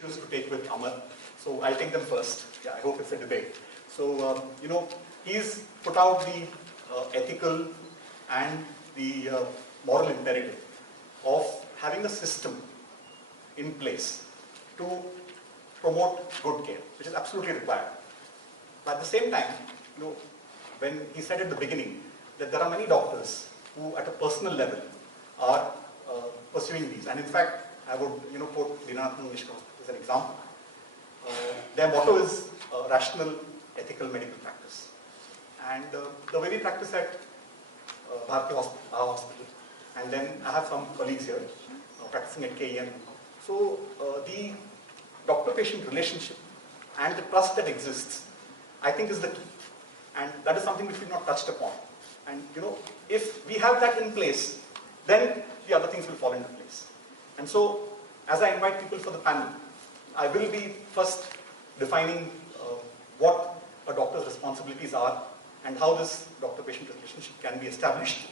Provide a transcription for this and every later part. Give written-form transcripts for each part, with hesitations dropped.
issues to take with Amar. So I'll take them first. Yeah, I hope it's a debate. So, he's put out the ethical and the moral imperative of having a system in place to promote good care, which is absolutely required. But at the same time, when he said at the beginning that there are many doctors who at a personal level are pursuing these, and in fact, I would quote Dinanathan Mishra as an example. Their motto is rational, ethical medical practice. And the way we practice at Bharati Hospital, and then I have some colleagues here practicing at KEM. So the doctor-patient relationship and the trust that exists, I think is the key. And that is something which we've not touched upon. And if we have that in place, then the other things will fall into place. And so, as I invite people for the panel, I will be first defining what a doctor's responsibilities are and how this doctor-patient relationship can be established.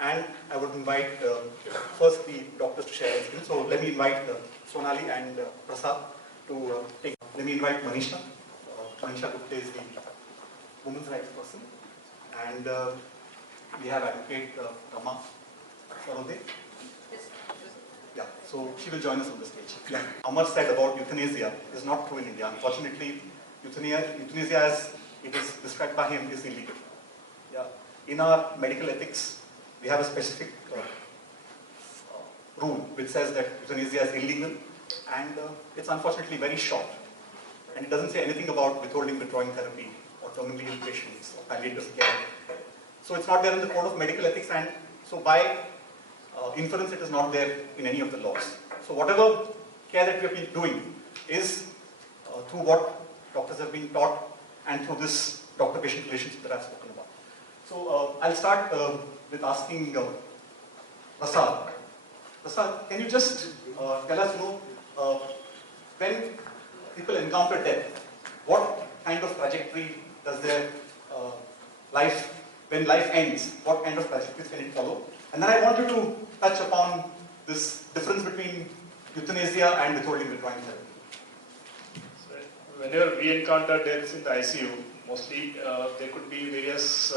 And I would invite first the doctors to share their experience. So let me invite Sonali and Prasad to take. Let me invite Manisha. Manisha Gupta is the women's rights person. And we have advocate Rama Sarode. Yeah, so she will join us on the stage. Yeah. Amar said about euthanasia is not true in India. Unfortunately, euthanasia as it is described by him is illegal. Yeah. In our medical ethics, we have a specific rule which says that euthanasia is illegal, and it's unfortunately very short. And it doesn't say anything about withholding, withdrawing therapy or terminally ill patients or palliative care. So it's not there in the code of medical ethics, and so by inference it is not there in any of the laws. So whatever care that we have been doing is through what doctors have been taught and through this doctor-patient relationship that I've spoken about. So I'll start with asking Prasad. Prasad, can you just tell us, when people encounter death, what kind of trajectory does their life, when life ends, what kind of trajectories can it follow? And then I want you to touch upon this difference between euthanasia and withholding, withdrawing therapy. So whenever we encounter deaths in the ICU, mostly there could be various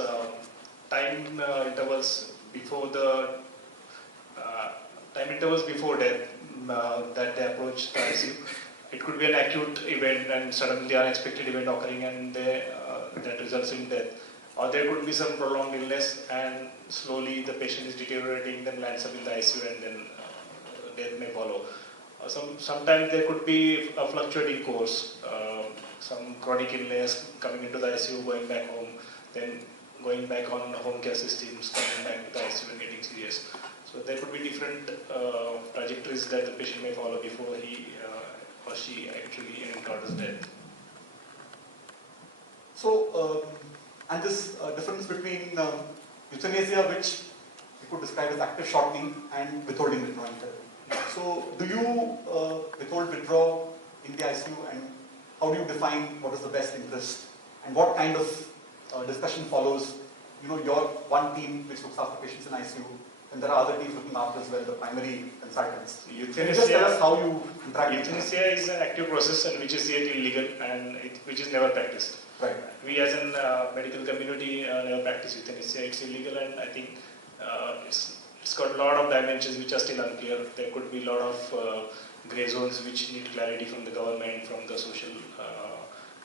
time intervals before the death that they approach the ICU. It could be an acute event and suddenly unexpected event occurring, and that results in death. Or there could be some prolonged illness and slowly the patient is deteriorating, then lands up in the ICU, and then death may follow. Sometimes there could be a fluctuating course, some chronic illness coming into the ICU, going back home, then going back on home care systems, coming back to the ICU and getting serious. So there could be different trajectories that the patient may follow before he or she actually encounters death. So, and this difference between euthanasia, which we could describe as active shortening, and withholding, withdrawing therapy. So, do you withhold, withdraw in the ICU, and how do you define what is the best interest, and what kind of discussion follows? Your one team which looks after patients in ICU, and there are other teams looking after as well, the primary consultants. Can you just tell us how you interact? Euthanasia is an active process and which is yet illegal and which is never practiced. Right. We as a medical community never practice euthanasia. It's illegal, and I think it's got a lot of dimensions which are still unclear. There could be a lot of grey zones which need clarity from the government, from the social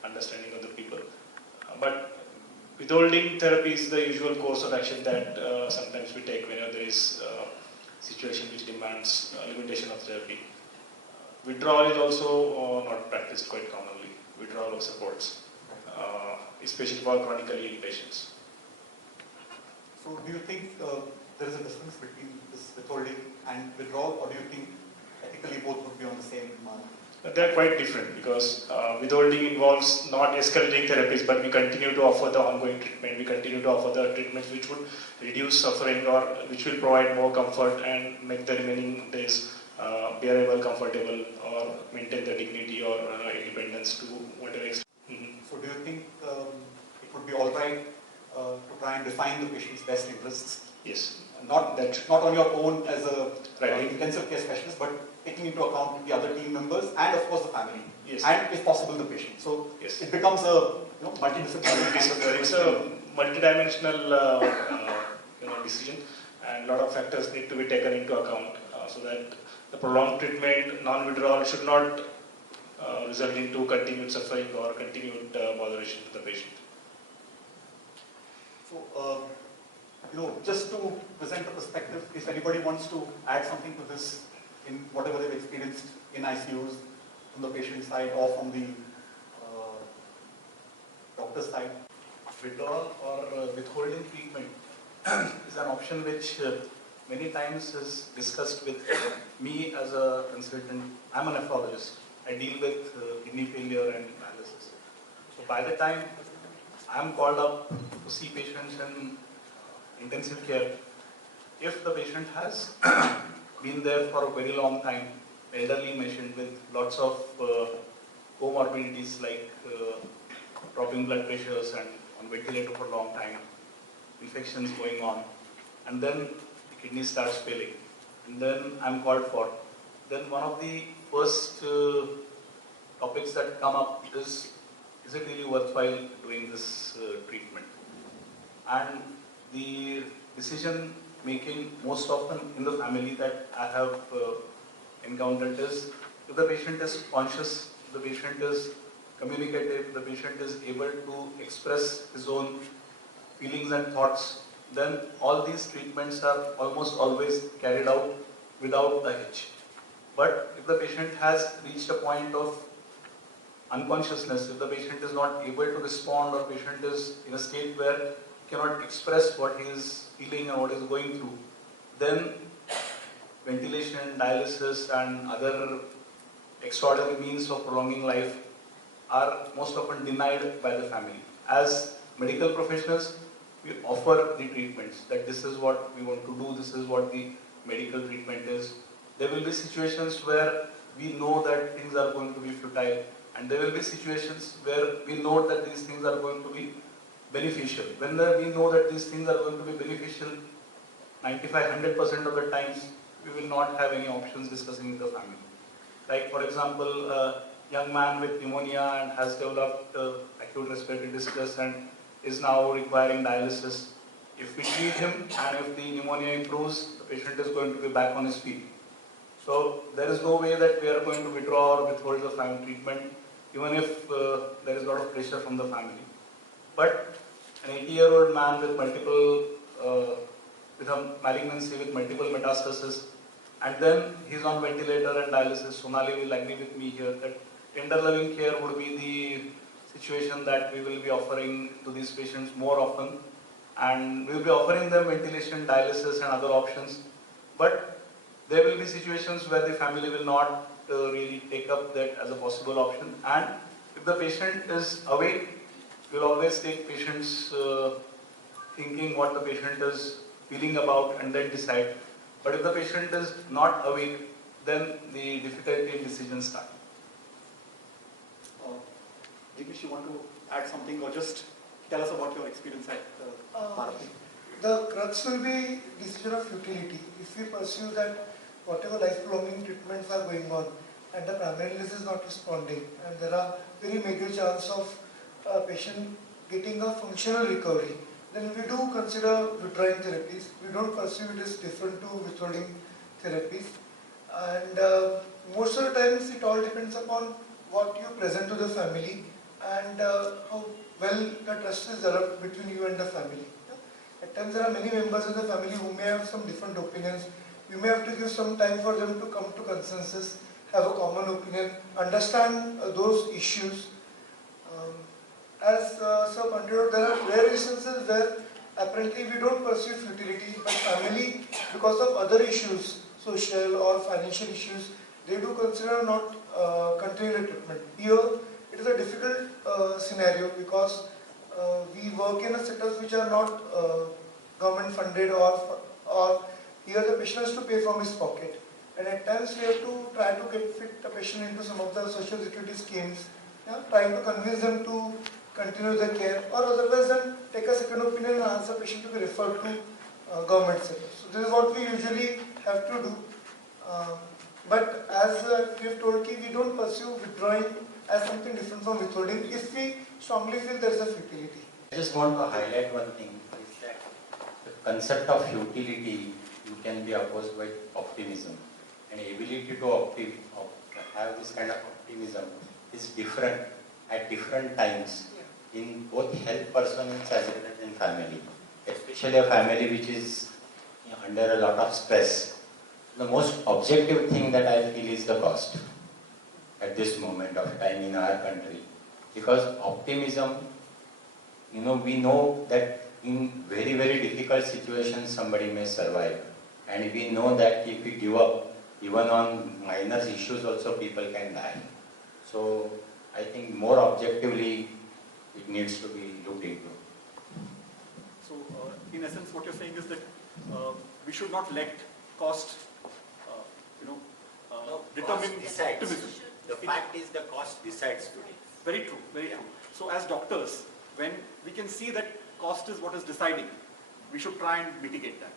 understanding of the people. But withholding therapy is the usual course of action that sometimes we take whenever there is a situation which demands limitation of therapy. Withdrawal is also not practiced quite commonly. Withdrawal of supports. Especially for chronically ill patients. So, do you think there is a difference between this withholding and withdrawal, or do you think ethically both would be on the same line? They are quite different, because withholding involves not escalating therapies, but we continue to offer the ongoing treatment. We continue to offer the treatments which would reduce suffering or which will provide more comfort and make the remaining days bearable, comfortable, or maintain the dignity or independence to whatever extent. So do you think it would be all right to try and define the patient's best interests? Yes. Not on your own as a intensive care specialist, but taking into account the other team members and of course the family, Yes. and if possible the patient. So Yes. it becomes a multidisciplinary kind of It's a multidimensional decision, and a lot of factors need to be taken into account so that the prolonged treatment, non-withdrawal should not result into continued suffering or continued botheration to the patient. So, just to present a perspective, if anybody wants to add something to this in whatever they've experienced in ICUs, from the patient side or from the doctor's side. Withdrawal or withholding treatment is an option which many times is discussed with me as a consultant. I'm a nephrologist. I deal with kidney failure and dialysis. So by the time I'm called up to see patients in intensive care, if the patient has been there for a very long time, elderly patient with lots of comorbidities like dropping blood pressures and on ventilator for a long time, infections going on, and then the kidney starts failing, and then I'm called for. Then one of the first topics that come up is it really worthwhile doing this treatment? And the decision making most often in the family that I have encountered is, if the patient is conscious, the patient is communicative, the patient is able to express his own feelings and thoughts, then all these treatments are almost always carried out without the hitch. But if the patient has reached a point of unconsciousness, if the patient is not able to respond, or patient is in a state where he cannot express what he is feeling and what he is going through, then ventilation, dialysis and other extraordinary means of prolonging life are most often denied by the family. As medical professionals, we offer the treatments, that this is what we want to do, this is what the medical treatment is. There will be situations where we know that things are going to be futile, and there will be situations where we know that these things are going to be beneficial. When we know that these things are going to be beneficial, 95-100% of the times, we will not have any options discussing with the family. Like for example, a young man with pneumonia and has developed acute respiratory distress and is now requiring dialysis. If we treat him and if the pneumonia improves, the patient is going to be back on his feet. So there is no way that we are going to withdraw or withhold the family treatment, even if there is a lot of pressure from the family. But an 80-year-old man with multiple, with a malignancy with multiple metastasis, and then he's on ventilator and dialysis, Sonali will agree with me here that tender loving care would be the situation that we will be offering to these patients more often, and we will be offering them ventilation, dialysis and other options. But there will be situations where the family will not really take up that as a possible option, and if the patient is awake, we will always take patients thinking what the patient is feeling about and then decide. But if the patient is not awake, then the difficulty in decisions start. Maybe you want to add something or just tell us about your experience at Bharati. The crux will be decision of futility. If we pursue that whatever life-prolonging treatments are going on and the primary list is not responding, and there are very major chance of a patient getting a functional recovery, then we do consider withdrawing therapies. We don't pursue it as different to withholding therapies. And most of the times it all depends upon what you present to the family and how well the trust is developed between you and the family. At times there are many members in the family who may have some different opinions. You may have to give some time for them to come to consensus, have a common opinion, understand those issues. As Sir pointed out, there are rare instances where apparently we don't pursue futility, but family, because of other issues, social or financial issues, they do consider not continuing the treatment. Here, it is a difficult scenario because we work in a setup which are not government funded, or here the patient has to pay from his pocket. And at times we have to try to fit the patient into some of the social security schemes, trying to convince them to continue the care, or otherwise then take a second opinion and ask the patient to be referred to government setup. So this is what we usually have to do. But as we have told, we don't pursue withdrawing as something different from withholding if we strongly feel there is a futility. I just want to highlight one thing, is that the concept of futility you can be opposed by optimism. And ability to have this kind of optimism is different at different times in both health persons as well as in family. Especially a family which is under a lot of stress. The most objective thing that I feel is the cost at this moment of time in our country. Because optimism, we know that in very, very difficult situations somebody may survive. And we know that if we give up, even on minor issues also people can die. So I think more objectively it needs to be looked into. So in essence what you're saying is that we should not let cost determine Cost decides. optimism. The fact is the cost decides today. Very true, very true. So as doctors, when we can see that cost is what is deciding, we should try and mitigate that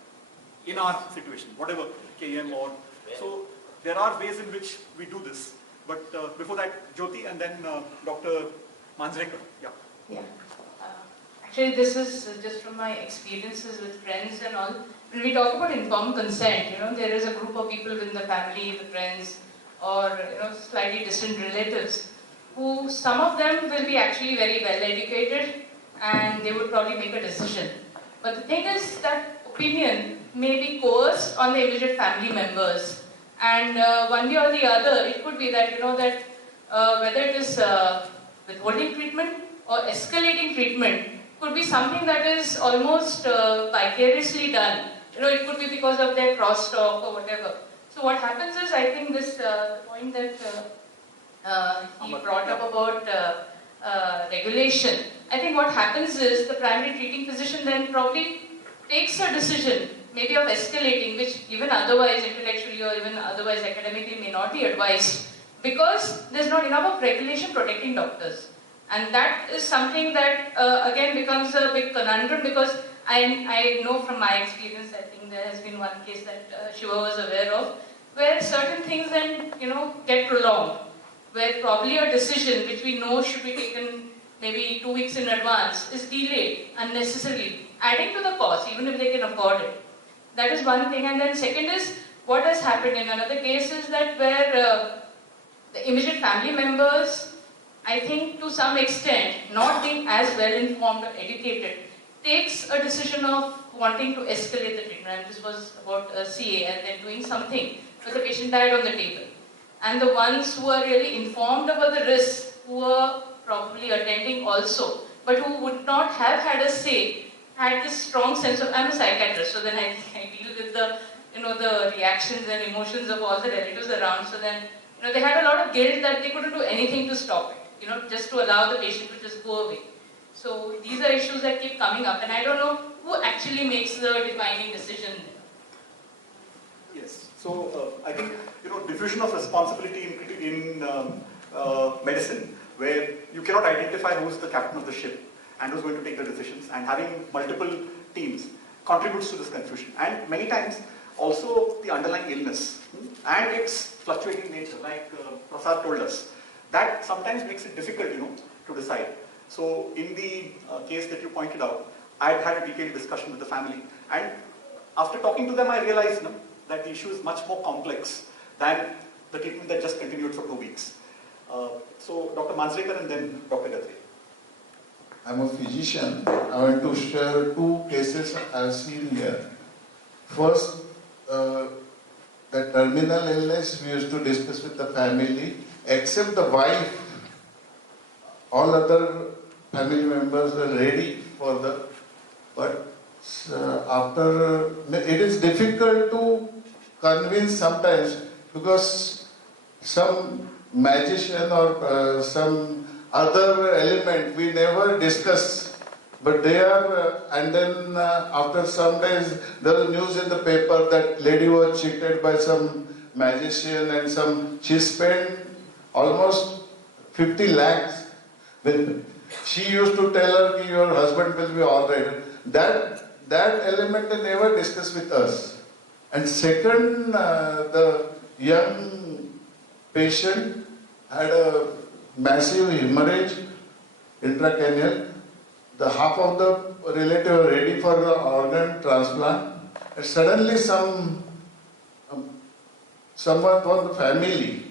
in our situation, whatever KM or... So there are ways in which we do this. But before that, Jyoti and then Dr. Manjrekar. Yeah. Yeah. Actually, this is just from my experiences with friends and all. When we talk about informed consent, there is a group of people within the family, the friends, or slightly distant relatives, who some of them will be actually very well educated, and they would probably make a decision. But the thing is that opinion may be coerced on the immediate family members, and one way or the other, it could be that whether it is withholding treatment or escalating treatment, could be something that is almost vicariously done. It could be because of their cross-talk or whatever. So what happens is, I think this point that he brought up about regulation, I think what happens is the primary treating physician then probably takes a decision, maybe of escalating, which even otherwise intellectually or even otherwise academically may not be advised, because there's not enough of regulation protecting doctors. And that is something that again becomes a big conundrum, because I know from my experience, I think there has been one case that Shiva was aware of, where certain things then get prolonged, where probably a decision which we know should be taken maybe 2 weeks in advance is delayed unnecessarily, adding to the cost even if they can afford it. That is one thing. And then second is, what has happened in another case is that where the immediate family members, I think to some extent, not being as well informed or educated, takes a decision of wanting to escalate the treatment. And this was about CA, and then doing something, but the patient died on the table. And the ones who are really informed about the risks, who were probably attending also, but who would not have had a say, had this strong sense of, I'm a psychiatrist, so then I deal with the, the reactions and emotions of all the relatives around. So then, they had a lot of guilt that they couldn't do anything to stop it, just to allow the patient to just go away. So these are issues that keep coming up, and I don't know who actually makes the defining decision. Yes. So I think diffusion of responsibility in medicine, where you cannot identify who's the captain of the ship and who's going to take the decisions, and having multiple teams contributes to this confusion. And many times also the underlying illness and its fluctuating nature, like Prasad told us, that sometimes makes it difficult, to decide. So in the case that you pointed out, I had a detailed discussion with the family, and after talking to them, I realized that the issue is much more complex than the treatment that just continued for 2 weeks. So Dr. Manjrekar and then Dr. Gadre. I'm a physician. I want to share 2 cases I've seen here. First, the terminal illness we used to discuss with the family, except the wife, all other family members were ready for but after, it is difficult to convince sometimes, because some magician or some other element we never discuss, but they are, and then after some days there was news in the paper that lady was cheated by some magician, and she spent almost 50 lakhs. She used to tell her that your husband will be alright. That element they never discuss with us. And second, the young patient had a massive hemorrhage intracranial. The half of the relative were ready for the organ transplant, and suddenly someone from the family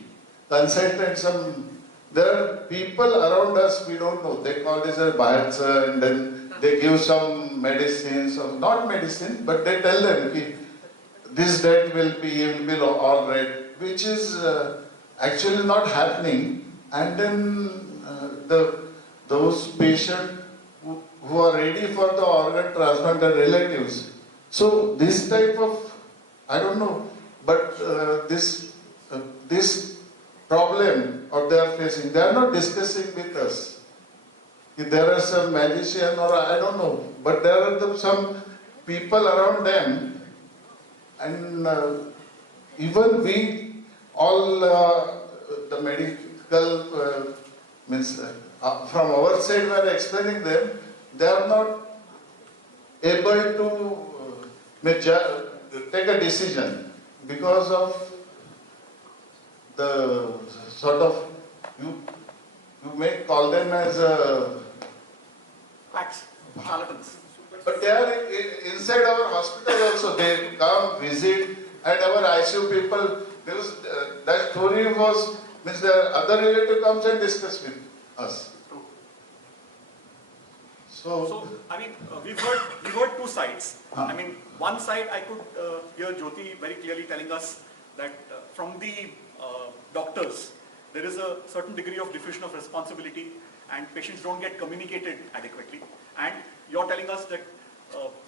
consulted some. There are people around us we don't know. They call this a bahatsa, and then they give some medicines or not medicine, but they tell them ki, this death will be all right, which is actually not happening. And then those patients who are ready for the organ transplant are relatives. So this type of, I don't know, but this problem or they are facing, they are not discussing with us. If there are some magician or I don't know, but there are some people around them, and even we all the medical means from our side we are explaining them, they are not able to take a decision because of the sort of, you may call them as Quacks, charlatans. but they are inside our hospital also. They come, visit, and our ICU people, because that story was, means the other relative comes and discuss with us. So, I mean, we've heard two sides. I mean, one side I could hear Jyoti very clearly telling us that from the doctors, there is a certain degree of diffusion of responsibility and patients don't get communicated adequately. And you're telling us that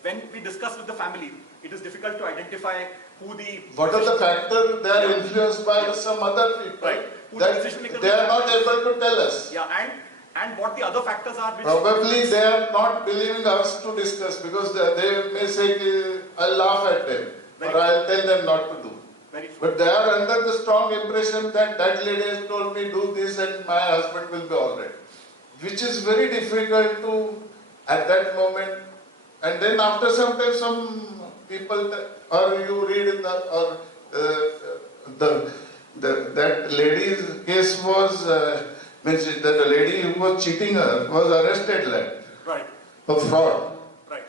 when we discuss with the family, it is difficult to identify who the... What are the factors? They are influenced by some other people. Right. That they are not able to tell us. Yeah, and what the other factors are which... Probably they are not believing us to discuss because they may say, I'll laugh at them or I'll tell them not to do. Very true. But they are under the strong impression that that lady has told me do this and my husband will be alright. Which is very difficult to, at that moment. And then after some time some people, or you read in that lady's case was, means that the lady who was cheating her was arrested Right. for fraud. Right.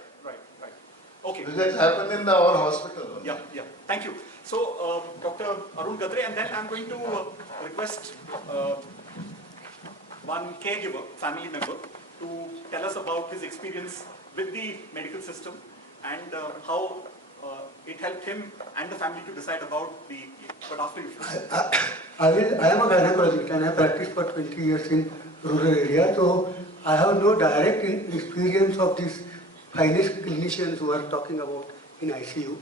Okay. This has happened in our hospital. Yeah. Thank you. So, Dr. Arun Gadre, and then I'm going to request one caregiver, family member, to tell us about his experience with the medical system and how it helped him and the family to decide about the... But after you... I am a gynecologist and I practiced for 20 years in rural area, so I have no direct experience of these finest clinicians who are talking about in ICU.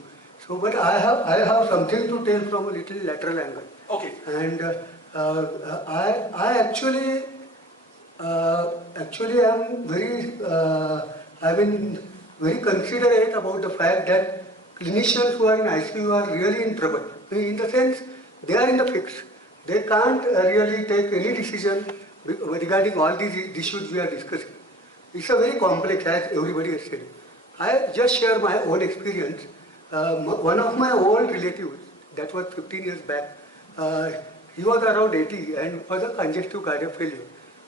So, but I have something to tell from a little lateral angle. Okay. And I actually am very considerate about the fact that clinicians who are in ICU are really in trouble. In the sense, they are in the fix. They can't really take any decision regarding all these issues we are discussing. It's a very complex, as everybody has said. I just share my own experience. One of my old relatives, that was 15 years back, he was around 80 and was a congestive cardiac failure.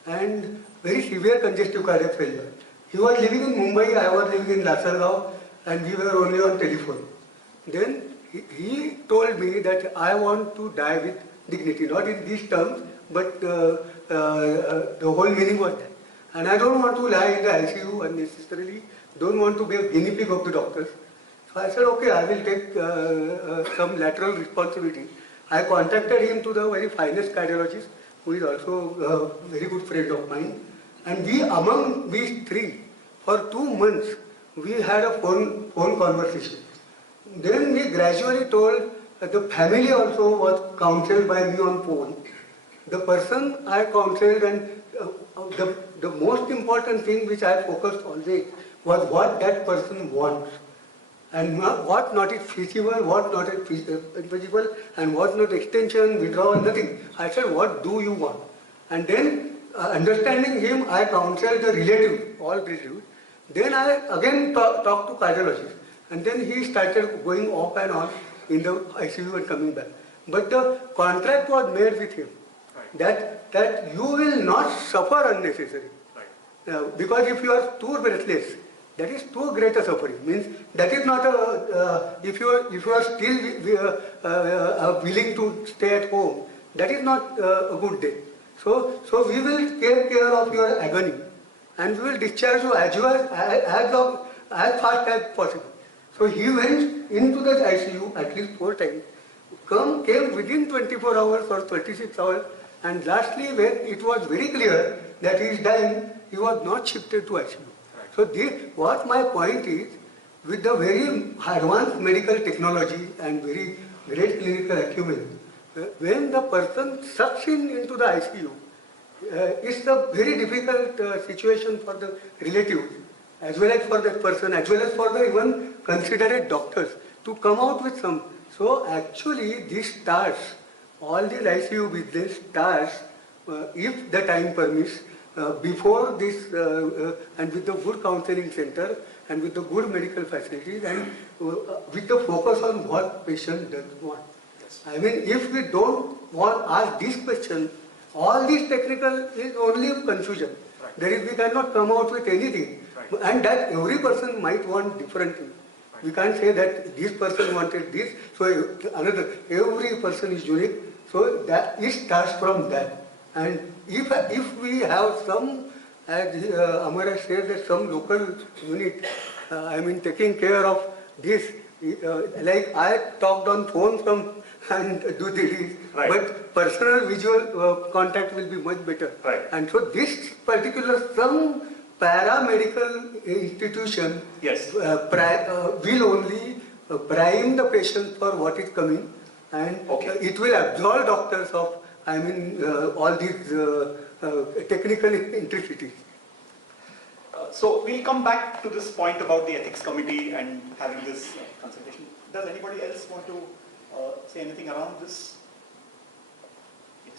And very severe congestive cardiac failure. He was living in Mumbai, I was living in Lasargaon, and we were only on telephone. Then he told me that I want to die with dignity, not in these terms, but the whole meaning was that. And I don't want to lie in the ICU unnecessarily, don't want to be a guinea pig of the doctors. So I said, okay, I will take some lateral responsibility. I contacted him to the very finest cardiologist, who is also a very good friend of mine. And we, among these three, for 2 months, we had a phone conversation. Then we gradually told that the family also was counseled by me on phone. The person I counseled, and the most important thing which I focused always was what that person wants. And what not is feasible, what not is feasible, and what not extension, withdrawal, nothing. I said, what do you want? And then, understanding him, I counseled the relative, all relatives. Then I again talked to cardiologist. And then he started going off and on in the ICU and coming back. but the contract was made with him that you will not suffer unnecessarily. Because if you are too breathless, that is too great a suffering. Means that is not a, if you are still willing to stay at home, that is not a good day. So we will take care of your agony and we will discharge you as fast as possible. So he went into the ICU at least 4 times, came within 24 hours or 26 hours, and lastly when it was very clear that he is dying, he was not shifted to ICU. So what my point is, with the very advanced medical technology and very great clinical acumen, when the person sucks into the ICU, it's a very difficult situation for the relatives, as well as for that person, as well as for the even considerate doctors to come out with some. So actually this starts, all these ICU business starts, if the time permits, before this and with the good counseling center and with the good medical facilities and with the focus on what patient does want. I mean, if we don't ask this question, all this technical is only confusion. There is, we cannot come out with anything. And that every person might want different things. We can't say that this person wanted this, so every person is unique. So that it starts from that. And if we have some, as Amara said, that some local unit, taking care of this, like I talked on phone from and do this, but personal visual contact will be much better. And so this particular some paramedical institution will only prime the patient for what is coming, and it will absolve doctors of all these technical intricacies. So we'll come back to this point about the ethics committee and having this consultation. Does anybody else want to say anything around this? Yes,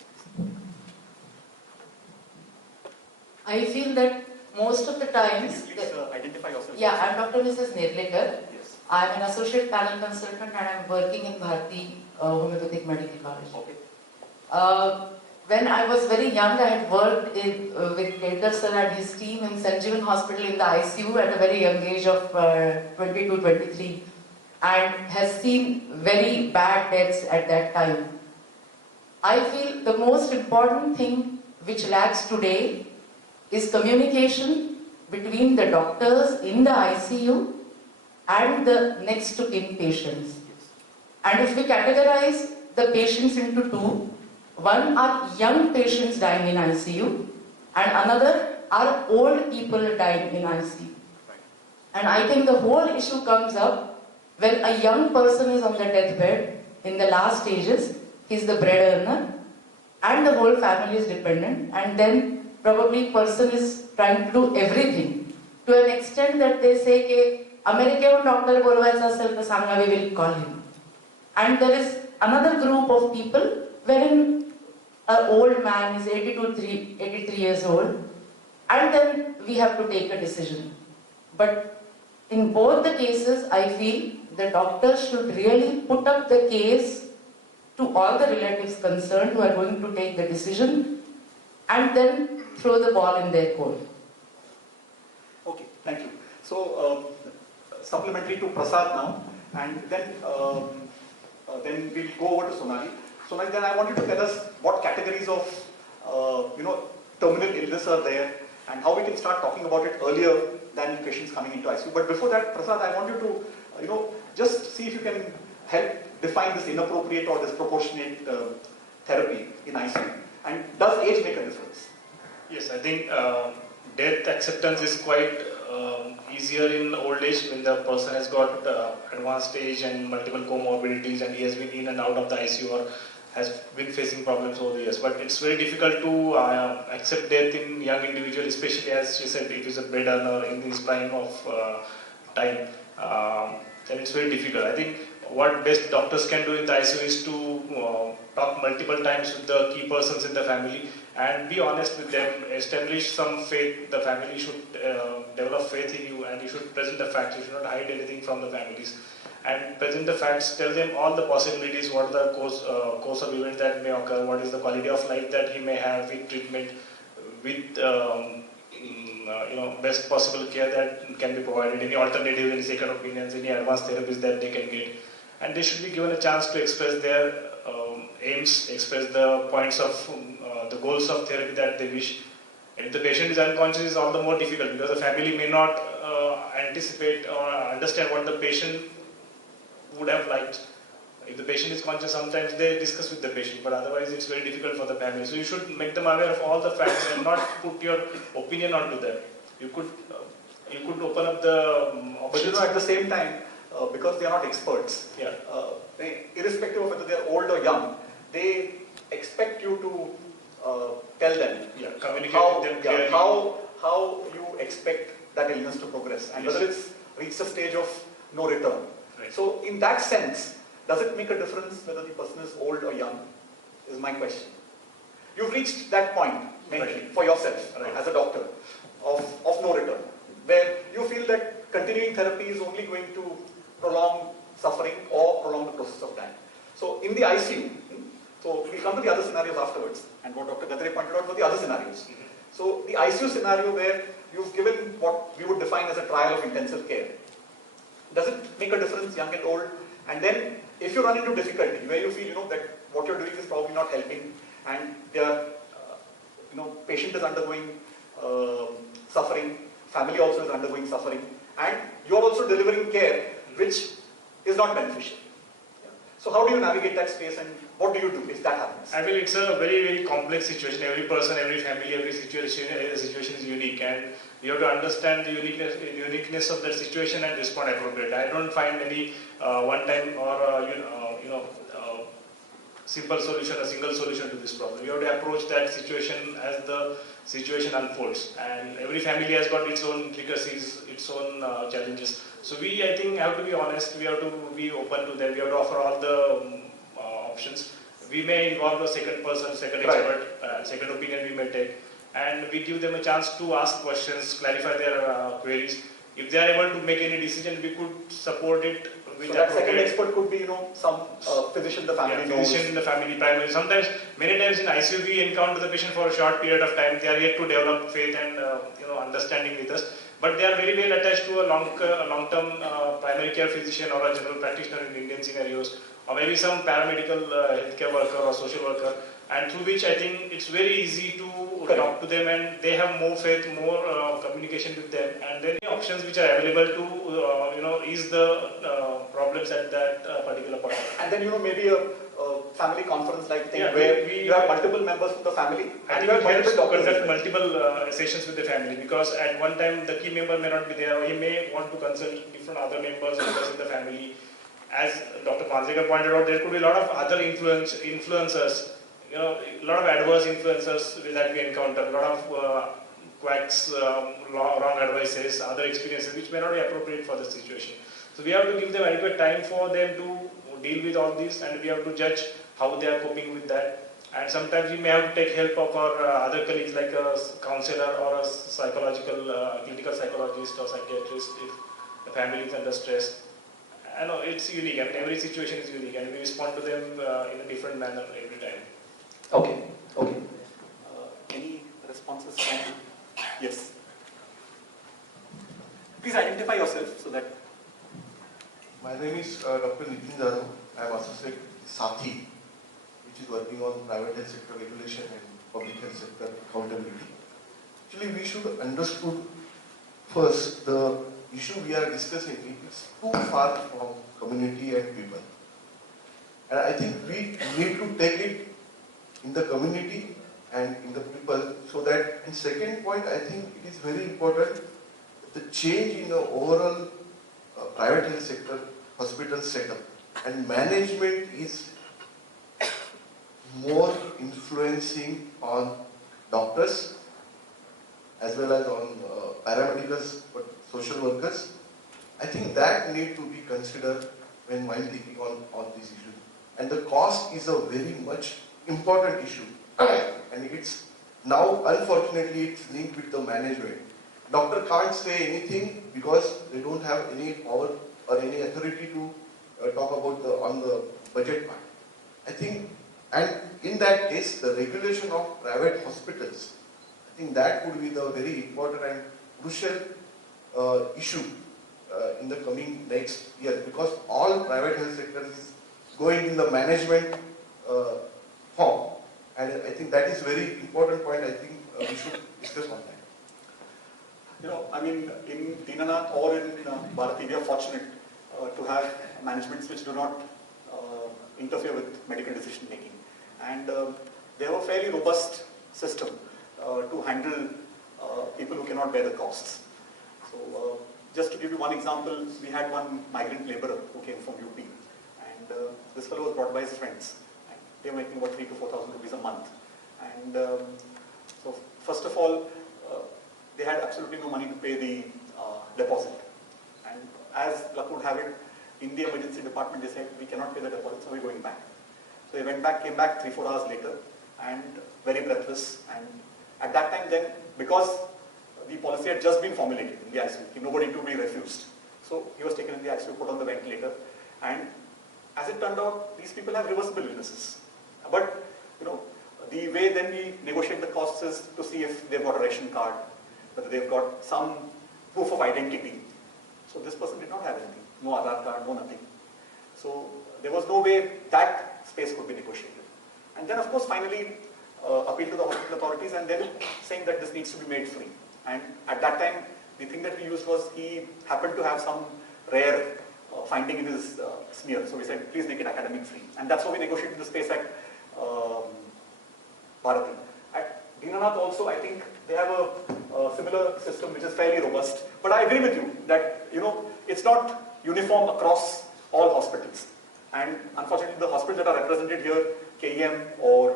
I feel that most of the times... Please identify yourself. Yeah, I'm Dr. Mrs. Nirlekar. Yes. I'm an associate panel consultant and I'm working in Bharati Homeopathic Medical College. Okay. When I was very young, I had worked with Kedkar sir and his team in Sanjeevan Hospital in the ICU at a very young age of 22, 23, and has seen very bad deaths at that time. I feel the most important thing which lacks today is communication between the doctors in the ICU and the next to kin patients. And if we categorize the patients into two, one are young patients dying in ICU and another are old people dying in ICU. And I think the whole issue comes up when a young person is on the deathbed in the last stages, he's the bread earner and the whole family is dependent, and then probably person is trying to do everything to an extent that they say ke American doctor bolwaisa asel to sanga we will call him. And there is another group of people wherein an old man is 83 years old, and then we have to take a decision. But in both the cases, I feel the doctors should really put up the case to all the relatives concerned who are going to take the decision and then throw the ball in their court. Okay, thank you. So, supplementary to Prasad now, and then we'll go over to Sonali. Sonali, then I want you to tell us what categories of terminal illness are there and how we can start talking about it earlier than patients coming into ICU. But before that, Prasad, I want you to just see if you can help define this inappropriate or disproportionate therapy in ICU. And does age make a difference? Yes, I think death acceptance is quite easier in old age when the person has got advanced age and multiple comorbidities and he has been in and out of the ICU or has been facing problems over the years. But it's very difficult to accept death in young individual, especially as she said, if he's a bread earner in his prime of time. Then it's very difficult. I think what best doctors can do in the ICU is to talk multiple times with the key persons in the family and be honest with them, establish some faith. The family should develop faith in you and you should present the facts. You should not hide anything from the families. and present the facts, tell them all the possibilities, what are the course of events that may occur, what is the quality of life that he may have with treatment, with best possible care that can be provided, any alternatives, any second opinions, any advanced therapies that they can get. And they should be given a chance to express their aims, express the points of the goals of therapy that they wish. And if the patient is unconscious, it's all the more difficult because the family may not anticipate or understand what the patient would have liked. If the patient is conscious, sometimes they discuss with the patient, but otherwise it's very difficult for the family. So you should make them aware of all the facts and not put your opinion onto them. You could open up the But options. at the same time, because they are not experts, Yeah. irrespective of whether they are old or young, they expect you to tell them Yeah, communicate how, with them clearly. how you expect that illness to progress and Yes. whether it's reached a stage of no return. Right. So in that sense, does it make a difference whether the person is old or young, is my question. You've reached that point mentally Right. for yourself Right. as a doctor of no return, where you feel that continuing therapy is only going to prolong suffering or prolong the process of time. So in the ICU, so we'll come to the other scenarios afterwards, and what Dr. Gadre pointed out were the other scenarios. So the ICU scenario where you've given what we would define as a trial of intensive care, does it make a difference, young and old? And then if you run into difficulty where you feel that what you're doing is probably not helping, and their patient is undergoing suffering, family also is undergoing suffering, and you're also delivering care which is not beneficial. So how do you navigate that space, and what do you do if that happens? I feel it's a very, very complex situation. Every person, every family, every situation is unique, and you have to understand the uniqueness of that situation and respond appropriately. I don't find any one-time or simple solution, a single solution to this problem. You have to approach that situation as the situation unfolds, and every family has got its own intricacies, its own challenges. So we, I think, have to be honest. We have to be open to them. We have to offer all the options. We may involve a second person, second Right. expert, second opinion we may take, and we give them a chance to ask questions, clarify their queries. If they are able to make any decision, we could support it with So that second appropriate. expert could be, some physician the family knows. Physician in the family, primary. Sometimes, many times in ICU, we encounter the patient for a short period of time. They are yet to develop faith and understanding with us. But they are very well attached to a long-term primary care physician or a general practitioner in Indian scenarios, or maybe some paramedical healthcare worker or social worker, and through which I think it's very easy to talk to them, and they have more faith, more communication with them, and there are options which are available to ease the problems at that particular point. And then maybe a family conference like thing Yeah, where we- you have multiple members of the family I and think you have it helps multiple to doctors. conduct multiple sessions with the family, because at one time the key member may not be there, or he may want to consult different other members in the family. As Dr. Manzekar pointed out, there could be a lot of other influencers, a lot of adverse influencers that we encounter, a lot of quacks, wrong advices, other experiences which may not be appropriate for the situation. So we have to give them adequate time for them to deal with all this, and we have to judge how they are coping with that. And sometimes we may have to take help of our other colleagues, like a counselor or a clinical psychologist or psychiatrist if the family is under stress. I know it's unique. I mean, every situation is unique, and we respond to them in a different manner every time. Okay. Any responses from? Yes. Please identify yourself so that. My name is Dr. Nitin Jadhav. I am associate with SATHI, which is working on private health sector regulation and public health sector accountability. Actually, we should understood first the issue we are discussing is too far from community and people. And I think we need to take it in the community and in the people, so that, and second point, I think it is very important, the change in the overall private health sector, hospital setup, and management is more influencing on doctors as well as on paramedicals, but social workers. I think that need to be considered while thinking on this issue. And the cost is a very much important issue. And it's now, unfortunately, it's linked with the management. Doctor can't say anything because they don't have any power or any authority to talk about on the budget part. I think, and in that case, the regulation of private hospitals, I think that would be the very important and crucial issue in the coming next year, because all private health sector is going in the management form, and I think that is very important point. I think we should discuss on that. You know, I mean, in Dinanath or in Bharati, we are fortunate to have managements which do not interfere with medical decision making, and they have a fairly robust system to handle people who cannot bear the costs. So, just to give you one example, we had one migrant laborer who came from UP, and this fellow was brought by his friends. And they were making about 3,000 to 4,000 rupees a month, and so first of all, they had absolutely no money to pay the deposit. And as luck would have it, in the emergency department, they said, we cannot pay the deposit, so we're going back. So they went back, came back 3-4 hours later, and very breathless. And at that time then, because the policy had just been formulated in the ICU, nobody to be refused. So he was taken in the ICU, put on the ventilator, and as it turned out, these people have reversible illnesses. But, you know, the way then we negotiate the costs is to see if they've got a ration card, whether they've got some proof of identity. So this person did not have anything, no Aadhaar card, no nothing. So there was no way that space could be negotiated. And then of course finally appealed to the hospital authorities and then saying that this needs to be made free. And at that time, the thing that we used was he happened to have some rare finding in his smear. So we said, please make it academic free. And that's how we negotiated the space at Bharati. At Dinanath also, I think they have a similar system which is fairly robust. But I agree with you that, you know, it's not uniform across all hospitals. And unfortunately, the hospitals that are represented here, KEM or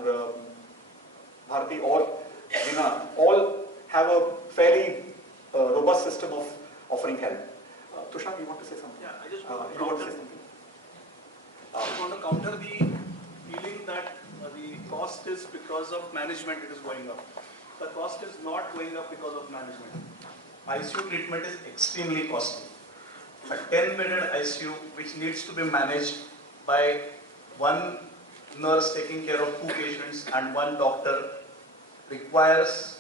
Bharati or Dinanath, all have a fairly robust system of offering help. Tushar, you want to say something? Yeah, I just want to say something. I want to counter the feeling that the cost is because of management it is going up. The cost is not going up because of management. ICU treatment is extremely costly. A 10-bedded ICU which needs to be managed by one nurse taking care of 2 patients and 1 doctor requires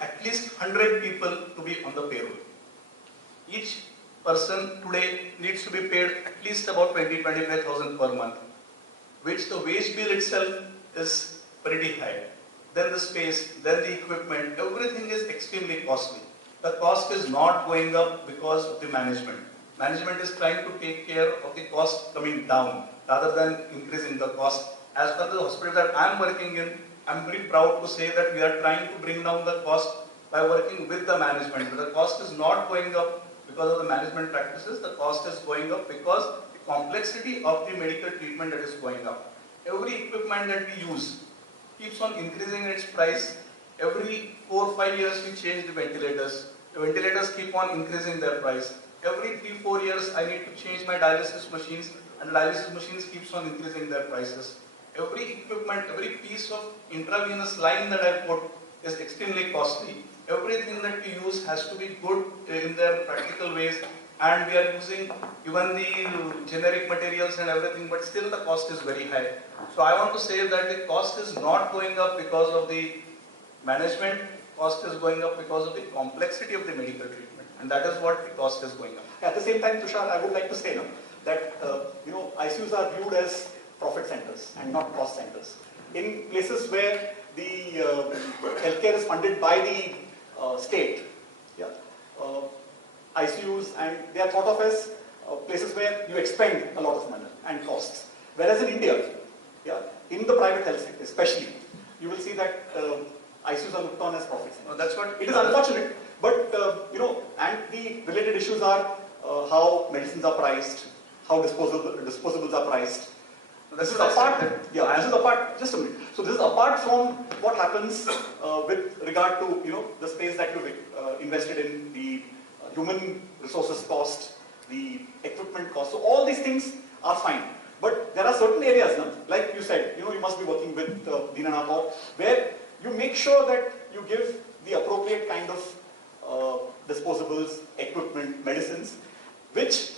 at least 100 people to be on the payroll. Each person today needs to be paid at least about 20,000-25,000 per month, which the wage bill itself is pretty high. Then the space, then the equipment, everything is extremely costly. The cost is not going up because of the management. Management is trying to take care of the cost coming down rather than increasing the cost. As per the hospital that I am working in, I am very proud to say that we are trying to bring down the cost by working with the management. But the cost is not going up because of the management practices, the cost is going up because the complexity of the medical treatment that is going up. Every equipment that we use keeps on increasing its price. Every 4 or 5 years we change the ventilators. The ventilators keep on increasing their price. Every 3 or 4 years I need to change my dialysis machines, and the dialysis machines keeps on increasing their prices. Every equipment, every piece of intravenous line that I put is extremely costly. Everything that we use has to be good in their practical ways, and we are using even the generic materials and everything, but still the cost is very high. So I want to say that the cost is not going up because of the management, cost is going up because of the complexity of the medical treatment, and that is what the cost is going up. At the same time, Tushar, I would like to say that you know, ICUs are viewed as profit centers and not cost centers. In places where the healthcare is funded by the state, yeah, ICUs, and they are thought of as places where you expend a lot of money and costs. Whereas in India, yeah, in the private health sector especially, you will see that ICUs are looked on as profit centers. That's what it is unfortunate, but you know, and the related issues are how medicines are priced, how disposables are priced. This is apart. Yeah, this is apart. Just a minute. So this is apart from what happens with regard to, you know, the space that you invested in, the human resources cost, the equipment cost. So all these things are fine. But there are certain areas, like you said, you know, you must be working with Dinanath, where you make sure that you give the appropriate kind of disposables, equipment, medicines, which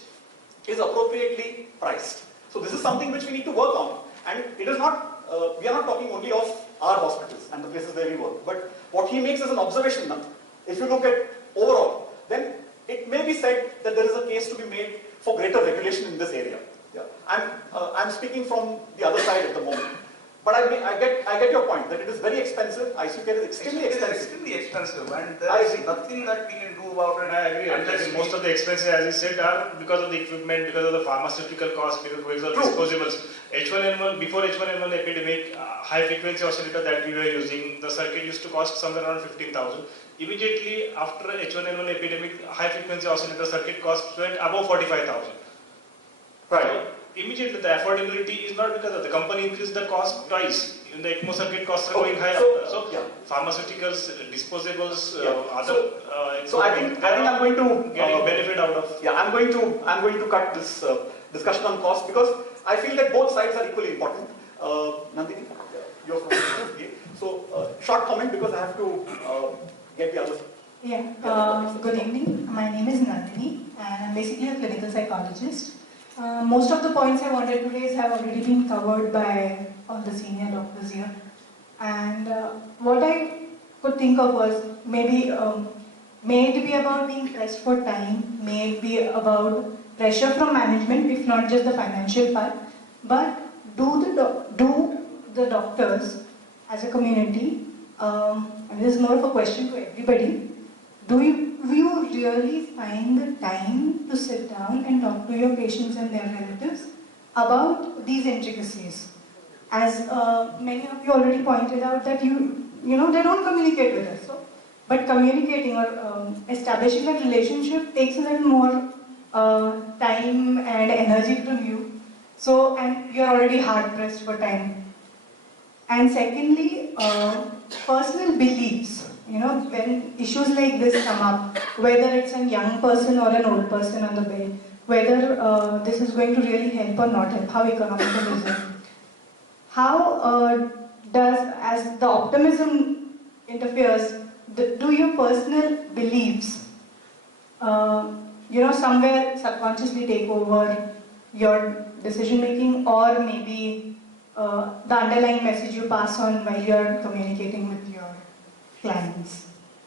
is appropriately priced. So this is something which we need to work on, and it is not, we are not talking only of our hospitals and the places where we work, but what he makes as an observation now, if you look at overall, then it may be said that there is a case to be made for greater regulation in this area. Yeah. I'm speaking from the other side at the moment. But I get your point that it is very expensive. ICU care is extremely expensive. Extremely expensive, and there is nothing that we can do about it. I agree. Unless most of the expenses, as you said, are because of the equipment, because of the pharmaceutical cost, because of disposables. H1N1, before H1N1 epidemic, high frequency oscillator that we were using, the circuit used to cost somewhere around 15,000. Immediately after H1N1 epidemic, high frequency oscillator circuit cost went above 45,000. Right. So, immediately the affordability is not because of the company increased the cost twice. Even the ECMO circuit costs are going high. So pharmaceuticals, disposables, other. So I think I'm going to getting benefit out of. Yeah, I'm going to cut this discussion on cost because I feel that both sides are equally important. Nandini, you're from UFDA. So short comment because I have to get the others. Yeah. Good evening. My name is Nandini, and I'm basically a clinical psychologist. Most of the points I wanted to raise have already been covered by all the senior doctors here. And what I could think of was maybe, may it be about being pressed for time, may it be about pressure from management, if not just the financial part, but do the doctors as a community, and this is more of a question to everybody, do you really find the time to sit down and talk to your patients and their relatives about these intricacies? As many of you already pointed out that you know they don't communicate with us. So, but communicating or establishing that relationship takes a little more time and energy from you. So, and you're already hard pressed for time. And secondly, personal beliefs. You know, when issues like this come up, whether it's a young person or an old person on the bed, whether this is going to really help or not help, how economical is it? How does, as the optimism interferes, do your personal beliefs, somewhere subconsciously take over your decision making, or maybe the underlying message you pass on while you're communicating with your clients?